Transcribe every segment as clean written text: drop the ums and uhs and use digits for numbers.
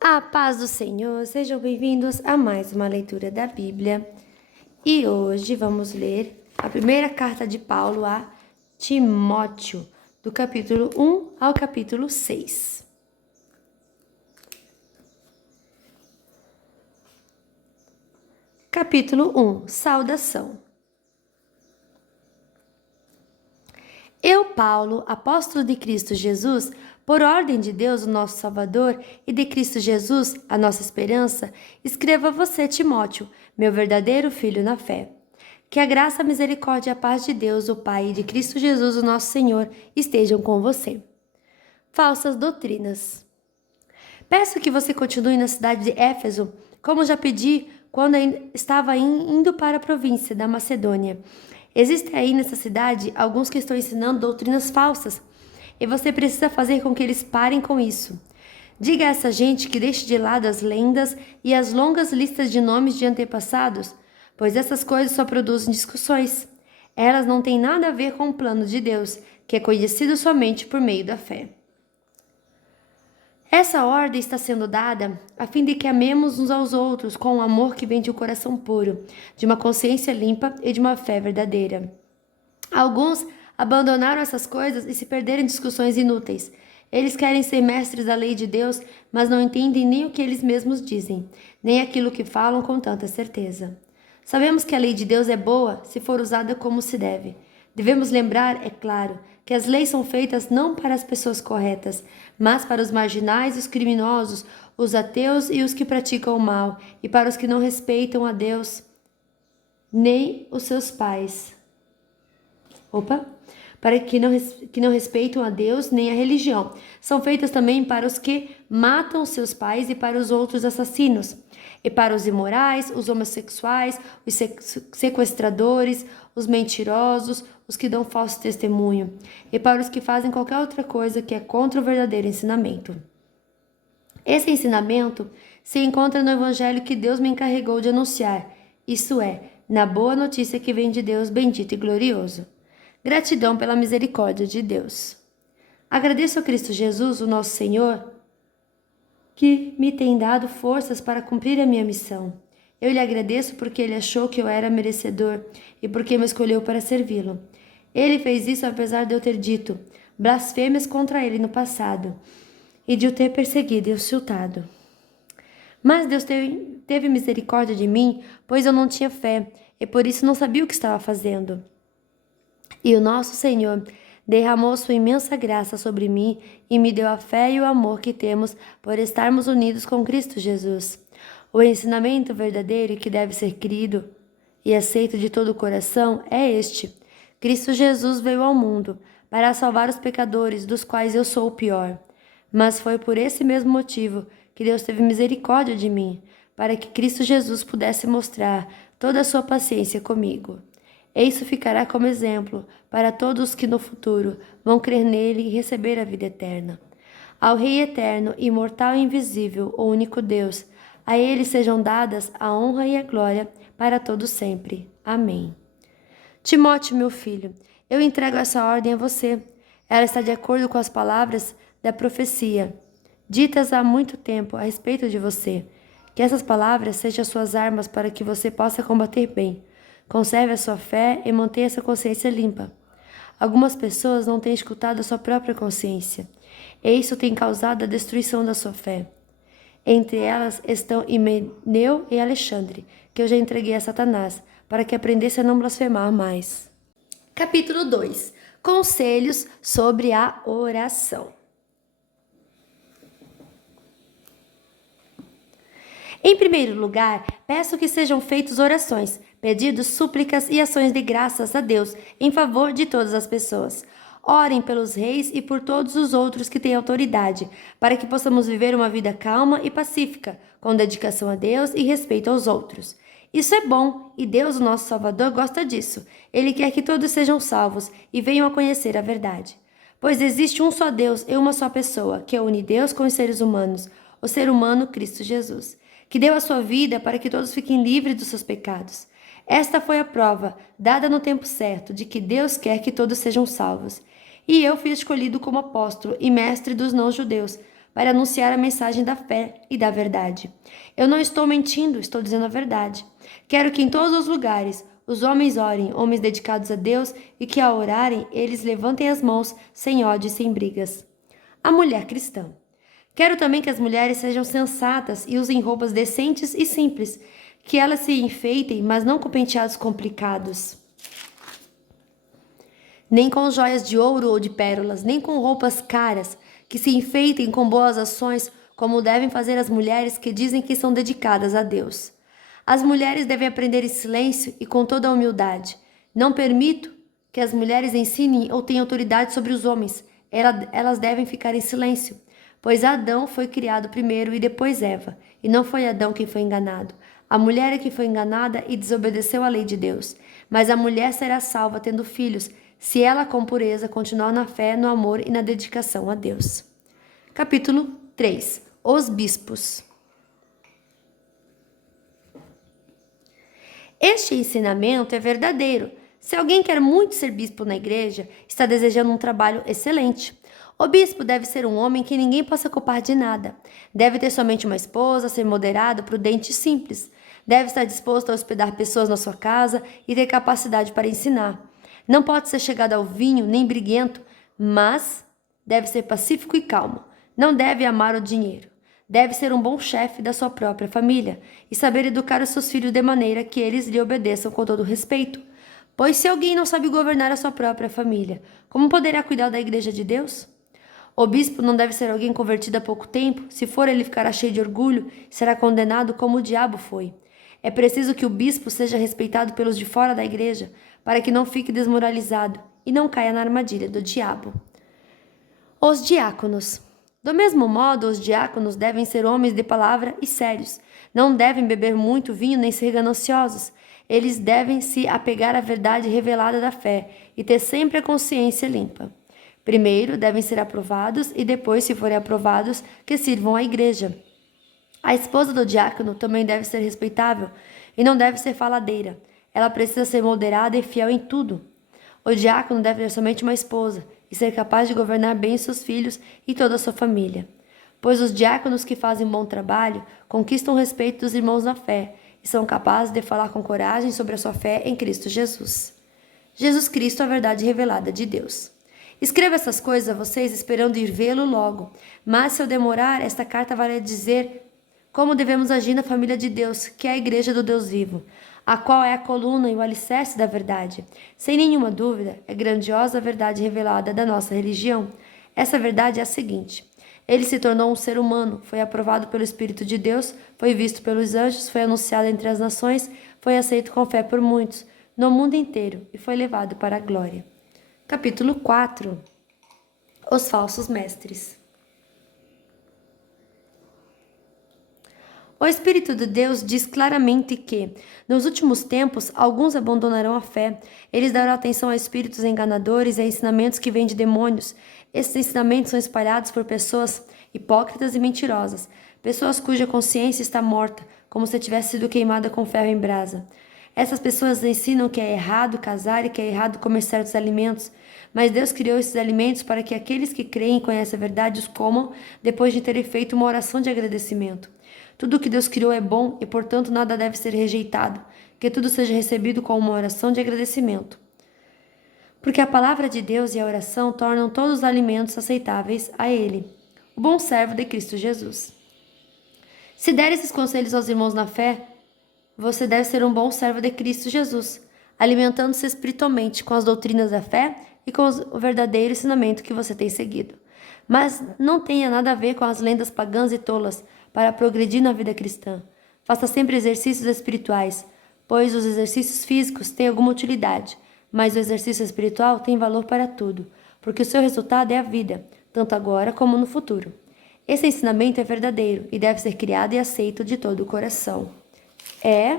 A paz do Senhor, sejam bem-vindos a mais uma leitura da Bíblia. E hoje vamos ler a primeira carta de Paulo a Timóteo, do capítulo 1 ao capítulo 6. Capítulo 1, Saudação. Eu, Paulo, apóstolo de Cristo Jesus, por ordem de Deus, o nosso Salvador, e de Cristo Jesus, a nossa esperança, escrevo a você, Timóteo, meu verdadeiro filho na fé. Que a graça, a misericórdia e a paz de Deus, o Pai, e de Cristo Jesus, o nosso Senhor, estejam com você. Falsas doutrinas. Peço que você continue na cidade de Éfeso, como já pedi quando estava indo para a província da Macedônia. Existem aí nessa cidade alguns que estão ensinando doutrinas falsas, e você precisa fazer com que eles parem com isso. Diga a essa gente que deixe de lado as lendas e as longas listas de nomes de antepassados, pois essas coisas só produzem discussões. Elas não têm nada a ver com o plano de Deus, que é conhecido somente por meio da fé. Essa ordem está sendo dada a fim de que amemos uns aos outros com um amor que vem de um coração puro, de uma consciência limpa e de uma fé verdadeira. Alguns abandonaram essas coisas e se perderam em discussões inúteis. Eles querem ser mestres da lei de Deus, mas não entendem nem o que eles mesmos dizem, nem aquilo que falam com tanta certeza. Sabemos que a lei de Deus é boa se for usada como se deve. Devemos lembrar, é claro, que as leis são feitas não para as pessoas corretas, mas para os marginais, os criminosos, os ateus e os que praticam o mal, e para os que não respeitam a Deus nem os seus pais. Para que não respeitam a Deus nem a religião. São feitas também para os que matam seus pais e para os outros assassinos, e para os imorais, os homossexuais, os sequestradores, os mentirosos, os que dão falso testemunho, e para os que fazem qualquer outra coisa que é contra o verdadeiro ensinamento. Esse ensinamento se encontra no evangelho que Deus me encarregou de anunciar, isto é, na boa notícia que vem de Deus bendito e glorioso. Gratidão pela misericórdia de Deus. Agradeço a Cristo Jesus, o nosso Senhor, que me tem dado forças para cumprir a minha missão. Eu lhe agradeço porque ele achou que eu era merecedor e porque me escolheu para servi-lo. Ele fez isso apesar de eu ter dito blasfêmias contra ele no passado e de o ter perseguido e insultado. Mas Deus teve misericórdia de mim, pois eu não tinha fé e por isso não sabia o que estava fazendo. E o nosso Senhor derramou sua imensa graça sobre mim e me deu a fé e o amor que temos por estarmos unidos com Cristo Jesus. O ensinamento verdadeiro e que deve ser crido e aceito de todo o coração é este: Cristo Jesus veio ao mundo para salvar os pecadores, dos quais eu sou o pior. Mas foi por esse mesmo motivo que Deus teve misericórdia de mim, para que Cristo Jesus pudesse mostrar toda a sua paciência comigo. Isso ficará como exemplo para todos que no futuro vão crer nele e receber a vida eterna. Ao Rei eterno, imortal e invisível, o único Deus, a ele sejam dadas a honra e a glória para todos sempre. Amém. Timóteo, meu filho, eu entrego essa ordem a você. Ela está de acordo com as palavras da profecia, ditas há muito tempo a respeito de você. Que essas palavras sejam suas armas para que você possa combater bem. Conserve a sua fé e mantenha sua consciência limpa. Algumas pessoas não têm escutado a sua própria consciência, e isso tem causado a destruição da sua fé. Entre elas estão Himeneu e Alexandre, que eu já entreguei a Satanás, para que aprendesse a não blasfemar mais. Capítulo 2. Conselhos sobre a oração. Em primeiro lugar, peço que sejam feitas orações, pedidos, súplicas e ações de graças a Deus em favor de todas as pessoas. Orem pelos reis e por todos os outros que têm autoridade, para que possamos viver uma vida calma e pacífica, com dedicação a Deus e respeito aos outros. Isso é bom, e Deus, o nosso Salvador, gosta disso. Ele quer que todos sejam salvos e venham a conhecer a verdade. Pois existe um só Deus e uma só pessoa, que une Deus com os seres humanos, o ser humano Cristo Jesus, que deu a sua vida para que todos fiquem livres dos seus pecados. Esta foi a prova, dada no tempo certo, de que Deus quer que todos sejam salvos. E eu fui escolhido como apóstolo e mestre dos não-judeus, para anunciar a mensagem da fé e da verdade. Eu não estou mentindo, estou dizendo a verdade. Quero que em todos os lugares os homens orem, homens dedicados a Deus, e que ao orarem eles levantem as mãos sem ódio e sem brigas. A mulher cristã. Quero também que as mulheres sejam sensatas e usem roupas decentes e simples, que elas se enfeitem, mas não com penteados complicados, nem com joias de ouro ou de pérolas, nem com roupas caras, que se enfeitem com boas ações, como devem fazer as mulheres que dizem que são dedicadas a Deus. As mulheres devem aprender em silêncio e com toda a humildade. Não permito que as mulheres ensinem ou tenham autoridade sobre os homens. Elas devem ficar em silêncio, pois Adão foi criado primeiro e depois Eva, e não foi Adão quem foi enganado. A mulher é que foi enganada e desobedeceu à lei de Deus. Mas a mulher será salva tendo filhos, se ela com pureza continuar na fé, no amor e na dedicação a Deus. Capítulo 3. Os bispos. Este ensinamento é verdadeiro. Se alguém quer muito ser bispo na igreja, está desejando um trabalho excelente. O bispo deve ser um homem que ninguém possa culpar de nada. Deve ter somente uma esposa, ser moderado, prudente e simples. Deve estar disposto a hospedar pessoas na sua casa e ter capacidade para ensinar. Não pode ser chegado ao vinho nem briguento, mas deve ser pacífico e calmo. Não deve amar o dinheiro. Deve ser um bom chefe da sua própria família e saber educar os seus filhos de maneira que eles lhe obedeçam com todo respeito. Pois se alguém não sabe governar a sua própria família, como poderá cuidar da igreja de Deus? O bispo não deve ser alguém convertido há pouco tempo. Se for, ele ficará cheio de orgulho e será condenado como o diabo foi. É preciso que o bispo seja respeitado pelos de fora da igreja, para que não fique desmoralizado e não caia na armadilha do diabo. Os diáconos. Do mesmo modo, os diáconos devem ser homens de palavra e sérios. Não devem beber muito vinho nem ser gananciosos. Eles devem se apegar à verdade revelada da fé e ter sempre a consciência limpa. Primeiro devem ser aprovados e depois, se forem aprovados, que sirvam à igreja. A esposa do diácono também deve ser respeitável e não deve ser faladeira. Ela precisa ser moderada e fiel em tudo. O diácono deve ter somente uma esposa e ser capaz de governar bem seus filhos e toda a sua família. Pois os diáconos que fazem bom trabalho conquistam o respeito dos irmãos na fé e são capazes de falar com coragem sobre a sua fé em Cristo Jesus. Jesus Cristo, a verdade revelada de Deus. Escreva essas coisas a vocês esperando ir vê-lo logo, mas se eu demorar, esta carta vai dizer como devemos agir na família de Deus, que é a igreja do Deus vivo, a qual é a coluna e o alicerce da verdade. Sem nenhuma dúvida, é grandiosa a verdade revelada da nossa religião. Essa verdade é a seguinte: ele se tornou um ser humano, foi aprovado pelo Espírito de Deus, foi visto pelos anjos, foi anunciado entre as nações, foi aceito com fé por muitos, no mundo inteiro, e foi levado para a glória. Capítulo 4. Os falsos mestres. O Espírito de Deus diz claramente que, nos últimos tempos, alguns abandonarão a fé. Eles darão atenção a espíritos enganadores e a ensinamentos que vêm de demônios. Esses ensinamentos são espalhados por pessoas hipócritas e mentirosas, pessoas cuja consciência está morta, como se tivesse sido queimada com ferro em brasa. Essas pessoas ensinam que é errado casar e que é errado comer certos alimentos, mas Deus criou esses alimentos para que aqueles que creem e conhecem a verdade os comam depois de terem feito uma oração de agradecimento. Tudo o que Deus criou é bom e, portanto, nada deve ser rejeitado, que tudo seja recebido com uma oração de agradecimento. Porque a palavra de Deus e a oração tornam todos os alimentos aceitáveis a Ele, o bom servo de Cristo Jesus. Se der esses conselhos aos irmãos na fé, você deve ser um bom servo de Cristo Jesus, alimentando-se espiritualmente com as doutrinas da fé e com o verdadeiro ensinamento que você tem seguido. Mas não tenha nada a ver com as lendas pagãs e tolas para progredir na vida cristã. Faça sempre exercícios espirituais, pois os exercícios físicos têm alguma utilidade, mas o exercício espiritual tem valor para tudo, porque o seu resultado é a vida, tanto agora como no futuro. Esse ensinamento é verdadeiro e deve ser criado e aceito de todo o coração. É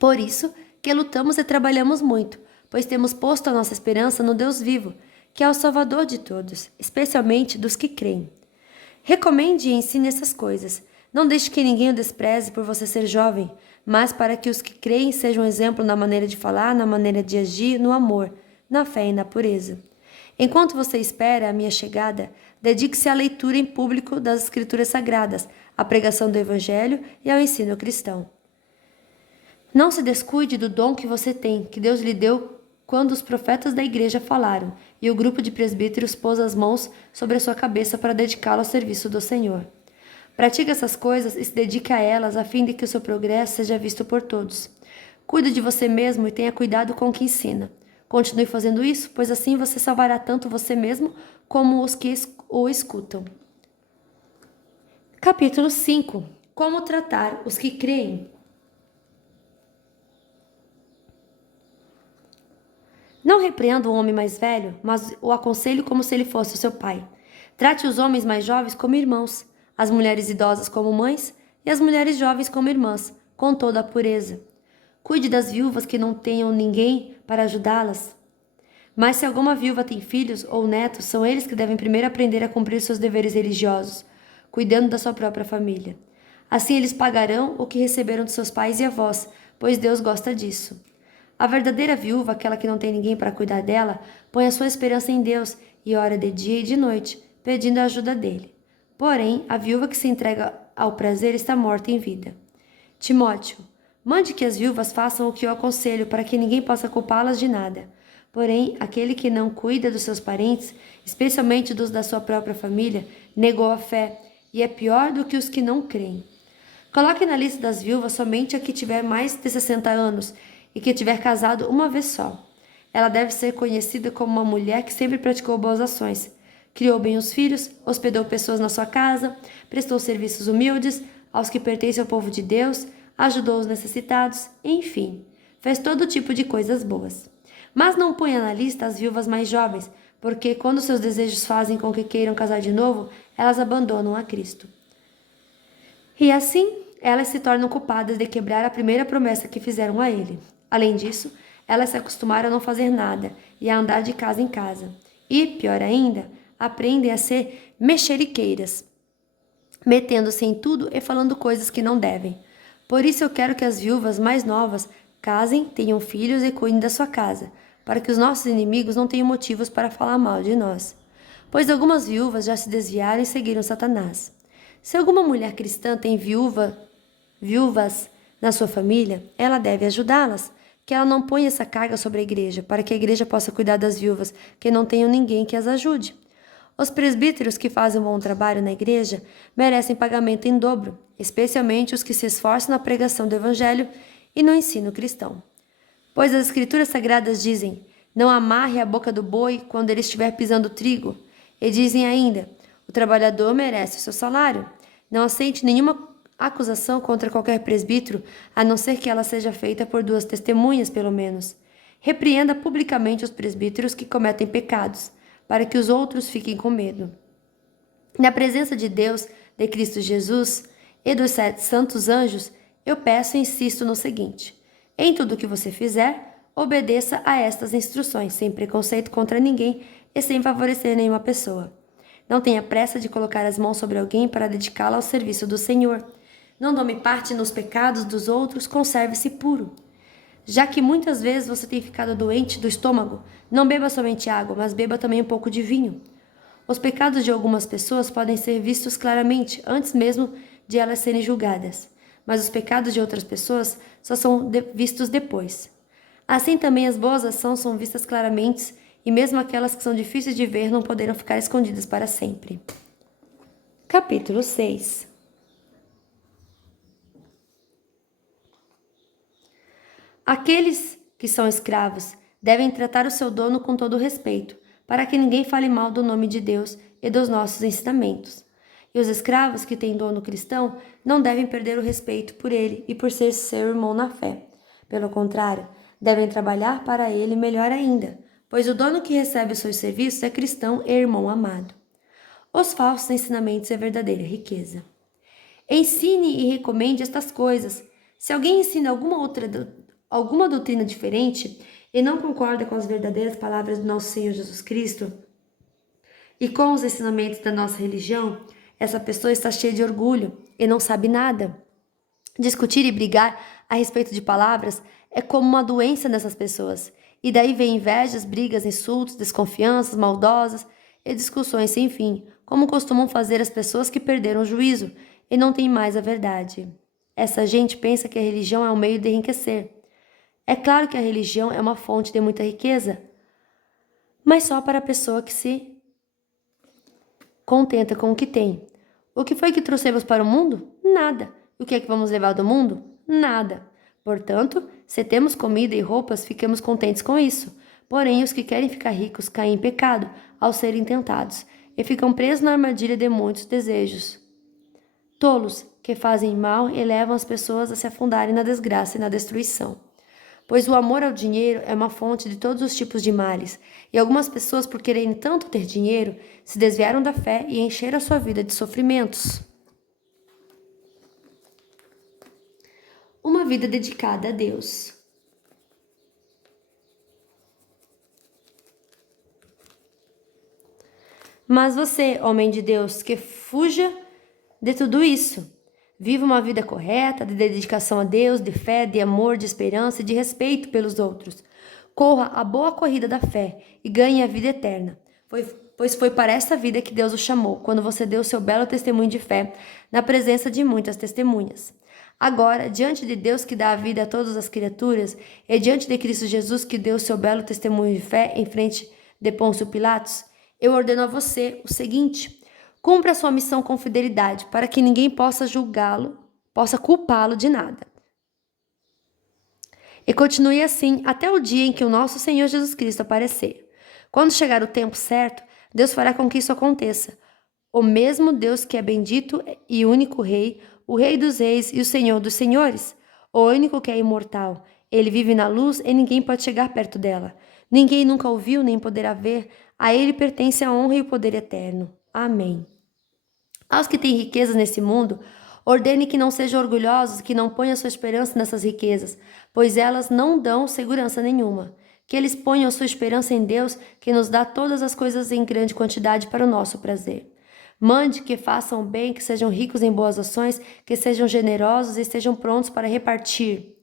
por isso que lutamos e trabalhamos muito, pois temos posto a nossa esperança no Deus vivo, que é o Salvador de todos, especialmente dos que creem. Recomende e ensine essas coisas. Não deixe que ninguém o despreze por você ser jovem, mas para que os que creem sejam um exemplo na maneira de falar, na maneira de agir, no amor, na fé e na pureza. Enquanto você espera a minha chegada, dedique-se à leitura em público das Escrituras Sagradas, à pregação do Evangelho e ao ensino cristão. Não se descuide do dom que você tem, que Deus lhe deu quando os profetas da igreja falaram, e o grupo de presbíteros pôs as mãos sobre a sua cabeça para dedicá-lo ao serviço do Senhor. Pratique essas coisas e se dedique a elas a fim de que o seu progresso seja visto por todos. Cuide de você mesmo e tenha cuidado com o que ensina. Continue fazendo isso, pois assim você salvará tanto você mesmo como os que o escutam. Capítulo 5. Como tratar os que creem. Não repreenda o homem mais velho, mas o aconselhe como se ele fosse o seu pai. Trate os homens mais jovens como irmãos, as mulheres idosas como mães e as mulheres jovens como irmãs, com toda a pureza. Cuide das viúvas que não tenham ninguém para ajudá-las. Mas se alguma viúva tem filhos ou netos, são eles que devem primeiro aprender a cumprir seus deveres religiosos, cuidando da sua própria família. Assim eles pagarão o que receberam de seus pais e avós, pois Deus gosta disso. A verdadeira viúva, aquela que não tem ninguém para cuidar dela, põe a sua esperança em Deus e ora de dia e de noite, pedindo a ajuda dele. Porém, a viúva que se entrega ao prazer está morta em vida. Timóteo, mande que as viúvas façam o que eu aconselho, para que ninguém possa culpá-las de nada. Porém, aquele que não cuida dos seus parentes, especialmente dos da sua própria família, negou a fé e é pior do que os que não creem. Coloque na lista das viúvas somente a que tiver mais de 60 anos e que tiver casado uma vez só. Ela deve ser conhecida como uma mulher que sempre praticou boas ações. Criou bem os filhos, hospedou pessoas na sua casa, prestou serviços humildes aos que pertencem ao povo de Deus, ajudou os necessitados, enfim, fez todo tipo de coisas boas. Mas não ponha na lista as viúvas mais jovens, porque quando seus desejos fazem com que queiram casar de novo, elas abandonam a Cristo. E assim, elas se tornam culpadas de quebrar a primeira promessa que fizeram a ele. Além disso, elas se acostumaram a não fazer nada e a andar de casa em casa. E, pior ainda, aprendem a ser mexeriqueiras, metendo-se em tudo e falando coisas que não devem. Por isso eu quero que as viúvas mais novas casem, tenham filhos e cuidem da sua casa, para que os nossos inimigos não tenham motivos para falar mal de nós. Pois algumas viúvas já se desviaram e seguiram Satanás. Se alguma mulher cristã tem viúvas na sua família, ela deve ajudá-las, que ela não ponha essa carga sobre a igreja, para que a igreja possa cuidar das viúvas que não tenham ninguém que as ajude. Os presbíteros que fazem um bom trabalho na igreja merecem pagamento em dobro, especialmente os que se esforçam na pregação do evangelho e no ensino cristão. Pois as escrituras sagradas dizem: não amarre a boca do boi quando ele estiver pisando trigo. E dizem ainda: o trabalhador merece o seu salário. Não aceite nenhuma acusação contra qualquer presbítero, a não ser que ela seja feita por 2 testemunhas, pelo menos. Repreenda publicamente os presbíteros que cometem pecados, para que os outros fiquem com medo. Na presença de Deus, de Cristo Jesus e dos 7 santos anjos, eu peço e insisto no seguinte: em tudo o que você fizer, obedeça a estas instruções, sem preconceito contra ninguém e sem favorecer nenhuma pessoa. Não tenha pressa de colocar as mãos sobre alguém para dedicá-la ao serviço do Senhor. Não tome parte nos pecados dos outros, conserve-se puro. Já que muitas vezes você tem ficado doente do estômago, não beba somente água, mas beba também um pouco de vinho. Os pecados de algumas pessoas podem ser vistos claramente, antes mesmo de elas serem julgadas, mas os pecados de outras pessoas só são vistos depois. Assim também as boas ações são vistas claramente, e mesmo aquelas que são difíceis de ver não poderão ficar escondidas para sempre. Capítulo 6. Aqueles que são escravos devem tratar o seu dono com todo respeito, para que ninguém fale mal do nome de Deus e dos nossos ensinamentos. E os escravos que têm dono cristão não devem perder o respeito por ele e por ser seu irmão na fé. Pelo contrário, devem trabalhar para ele melhor ainda, pois o dono que recebe os seus serviços é cristão e irmão amado. Os falsos ensinamentos é verdadeira riqueza. Ensine e recomende estas coisas. Se alguém ensina alguma doutrina diferente e não concorda com as verdadeiras palavras do nosso Senhor Jesus Cristo e com os ensinamentos da nossa religião, essa pessoa está cheia de orgulho e não sabe nada. Discutir e brigar a respeito de palavras é como uma doença nessas pessoas, E daí vem invejas, brigas, insultos, desconfianças maldosas e discussões sem fim, como costumam fazer as pessoas que perderam o juízo e não têm mais a verdade. Essa gente pensa que a religião é um meio de enriquecer. É claro que a religião é uma fonte de muita riqueza, mas só para a pessoa que se contenta com o que tem. O que foi que trouxemos para o mundo? Nada. E o que é que vamos levar do mundo? Nada. Portanto, se temos comida e roupas, fiquemos contentes com isso. Porém, os que querem ficar ricos caem em pecado ao serem tentados e ficam presos na armadilha de muitos desejos. Tolos que fazem mal e levam as pessoas a se afundarem na desgraça e na destruição. Pois o amor ao dinheiro é uma fonte de todos os tipos de males, e algumas pessoas, por quererem tanto ter dinheiro, se desviaram da fé e encheram a sua vida de sofrimentos. Uma vida dedicada a Deus. Mas você, homem de Deus, que fuja de tudo isso. Viva uma vida correta, de dedicação a Deus, de fé, de amor, de esperança e de respeito pelos outros. Corra a boa corrida da fé e ganhe a vida eterna. Pois foi para esta vida que Deus o chamou, quando você deu seu belo testemunho de fé, na presença de muitas testemunhas. Agora, diante de Deus que dá a vida a todas as criaturas, e diante de Cristo Jesus que deu seu belo testemunho de fé em frente de Pôncio Pilatos, eu ordeno a você o seguinte: cumpra a sua missão com fidelidade, para que ninguém possa julgá-lo, possa culpá-lo de nada. E continue assim até o dia em que o nosso Senhor Jesus Cristo aparecer. Quando chegar o tempo certo, Deus fará com que isso aconteça. O mesmo Deus que é bendito e único Rei, o Rei dos Reis e o Senhor dos Senhores, o único que é imortal. Ele vive na luz e ninguém pode chegar perto dela. Ninguém nunca ouviu nem poderá ver. A ele pertence a honra e o poder eterno. Amém. Aos que têm riquezas nesse mundo, ordene que não sejam orgulhosos, que não ponham sua esperança nessas riquezas, pois elas não dão segurança nenhuma. Que eles ponham sua esperança em Deus, que nos dá todas as coisas em grande quantidade para o nosso prazer. Mande que façam bem, que sejam ricos em boas ações, que sejam generosos e estejam prontos para repartir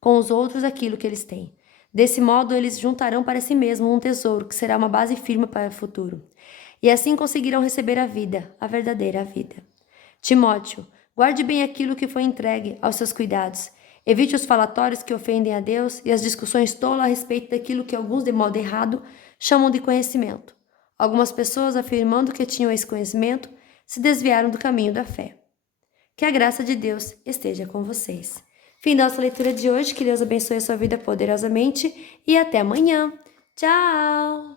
com os outros aquilo que eles têm. Desse modo, eles juntarão para si mesmos um tesouro, que será uma base firme para o futuro. E assim conseguirão receber a vida, a verdadeira vida. Timóteo, guarde bem aquilo que foi entregue aos seus cuidados. Evite os falatórios que ofendem a Deus e as discussões tolas a respeito daquilo que alguns, de modo errado, chamam de conhecimento. Algumas pessoas, afirmando que tinham esse conhecimento, se desviaram do caminho da fé. Que a graça de Deus esteja com vocês. Fim da nossa leitura de hoje. Que Deus abençoe a sua vida poderosamente e até amanhã. Tchau!